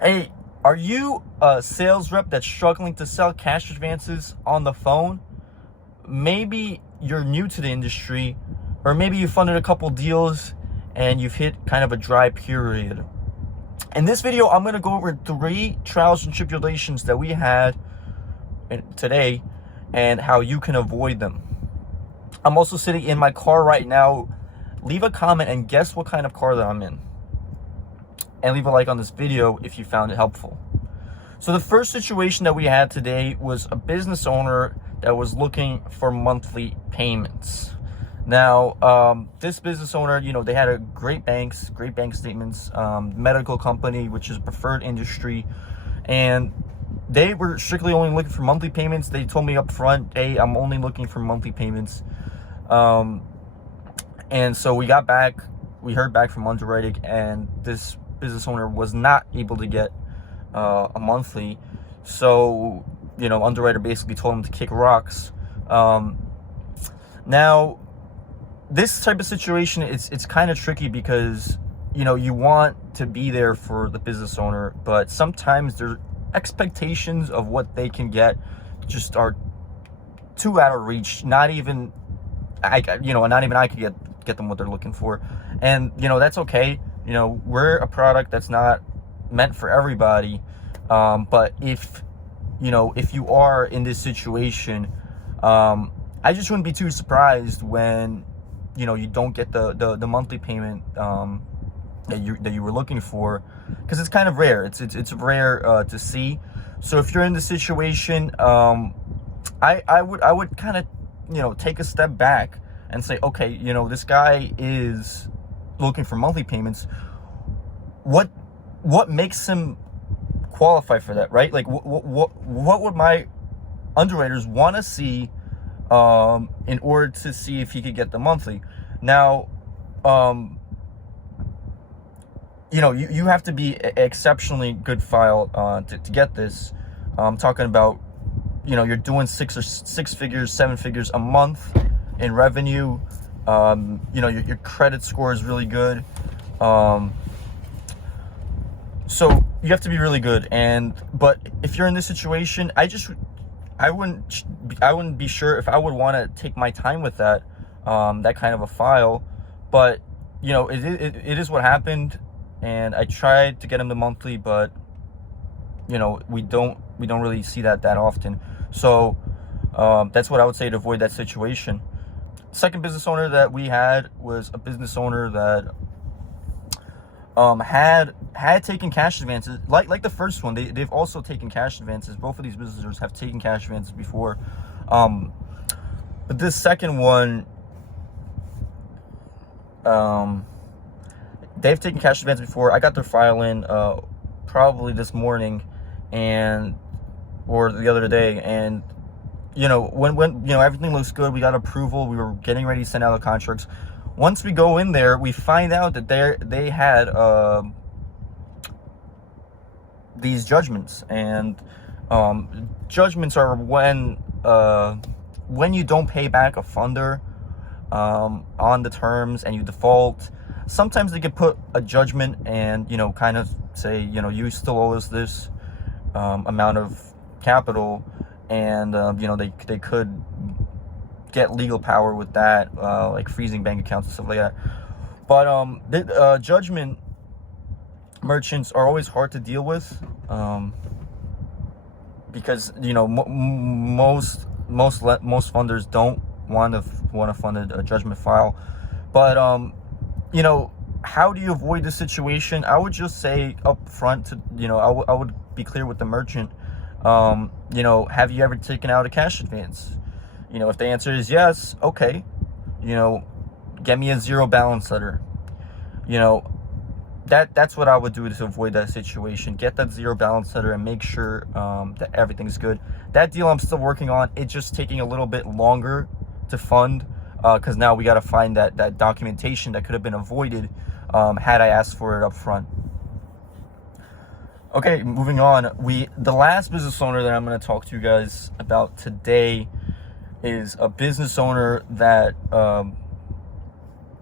Hey, are you a sales rep that's struggling to sell cash advances on the phone? Maybe you're new to the industry, or maybe you funded a couple deals and you've hit kind of a dry period. In this video, I'm going to go over 3 trials and tribulations that we had today and how you can avoid them. I'm also sitting in my car right now. Leave a comment and guess what kind of car that I'm in. And leave a like on this video if you found it helpful. So the first situation that we had today was a business owner that was looking for monthly payments. Now, this business owner, they had a great bank statements, medical company, which is a preferred industry, and they were strictly only looking for monthly payments. They told me up front, hey, I'm only looking for monthly payments. And so we heard back from underwriting, and this business owner was not able to get a monthly. So, underwriter basically told him to kick rocks. Now, this type of situation, it's kind of tricky because, you want to be there for the business owner, but sometimes their expectations of what they can get just are too out of reach. Not even I could get them what they're looking for. And, that's okay. We're a product that's not meant for everybody. But if you are in this situation, I just wouldn't be too surprised when, you don't get the monthly payment, that you were looking for, because it's kind of rare. It's rare to see. So if you're in this situation, I would kind of, take a step back and say, okay, this guy is looking for monthly payments. What makes him qualify for that, right? Like, what would my underwriters want to see in order to see if he could get the monthly? Now, you have to be exceptionally good file to get this. I'm talking about, you're doing 6 figures, 7 figures a month in revenue. Your credit score is really good. So you have to be really good. But if you're in this situation, I wouldn't be sure if I would want to take my time with that kind of a file. But it is what happened, and I tried to get him the monthly, but we don't really see that often. So that's what I would say to avoid that situation. Second business owner that we had was a business owner that had taken cash advances, like the first one. They've also taken cash advances. Both of these business owners have taken cash advances before, but this second one, they've taken cash advances before. I got their file in probably this morning or the other day, and when everything looks good, we got approval, we were getting ready to send out the contracts. Once we go in there, we find out that they had these judgments, and judgments are when you don't pay back a funder on the terms and you default. Sometimes they could put a judgment and kind of say, you still owe us this amount of capital, and they could get legal power with that, like freezing bank accounts and stuff like that. But the judgment merchants are always hard to deal with, because most funders don't want to fund a judgment file. But how do you avoid this situation? I would just say up front to I would be clear with the merchant. Have you ever taken out a cash advance? If the answer is yes, okay, get me a 0 balance letter. That's what I would do to avoid that situation. Get that 0 balance letter and make sure that everything's good. That deal I'm still working on. It's just taking a little bit longer to fund, because now we got to find that documentation that could have been avoided had I asked for it up front. Okay, moving on. The last business owner that I'm going to talk to you guys about today is a business owner that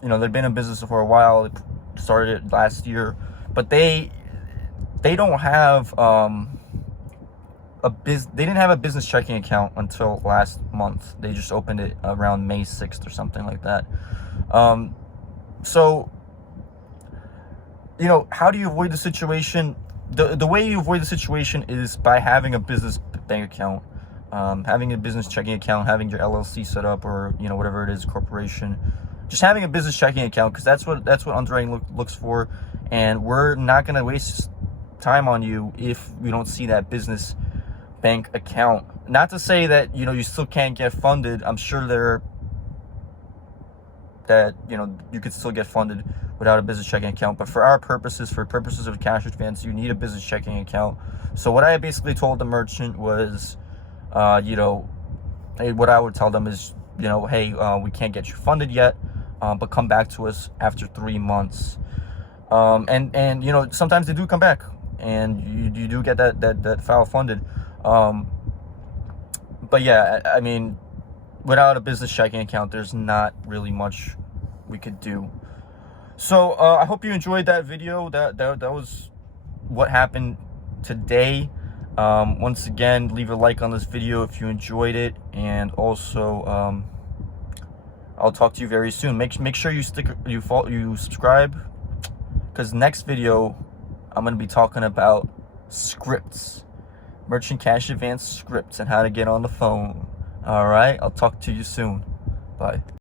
they've been in business for a while. They started it last year, but they they don't have they didn't have a business checking account until last month. They just opened it around May 6th or something like that. So, you know, how do you avoid the situation? The way you avoid the situation is by having a business bank account, having a business checking account, having your LLC set up, or, you know, whatever it is, corporation. Just having a business checking account, because that's what underwriting looks for, and we're not going to waste time on you if we don't see that business bank account. Not to say that, you know, you still can't get funded. I'm sure you know, you could still get funded without a business checking account, but for our purposes, for purposes of cash advance, you need a business checking account. So what I basically told the merchant was, you know, what I would tell them is, you know, hey, we can't get you funded yet, but come back to us after 3 months. And you know, sometimes they do come back, and you do get that file funded. But yeah, I mean, without a business checking account, there's not really much we could do. So I hope you enjoyed that video. That was what happened today. Once again, leave a like on this video if you enjoyed it, and also I'll talk to you very soon. Make sure you subscribe, because next video I'm going to be talking about scripts, merchant cash advance scripts, and how to get on the phone. All right, I'll talk to you soon. Bye.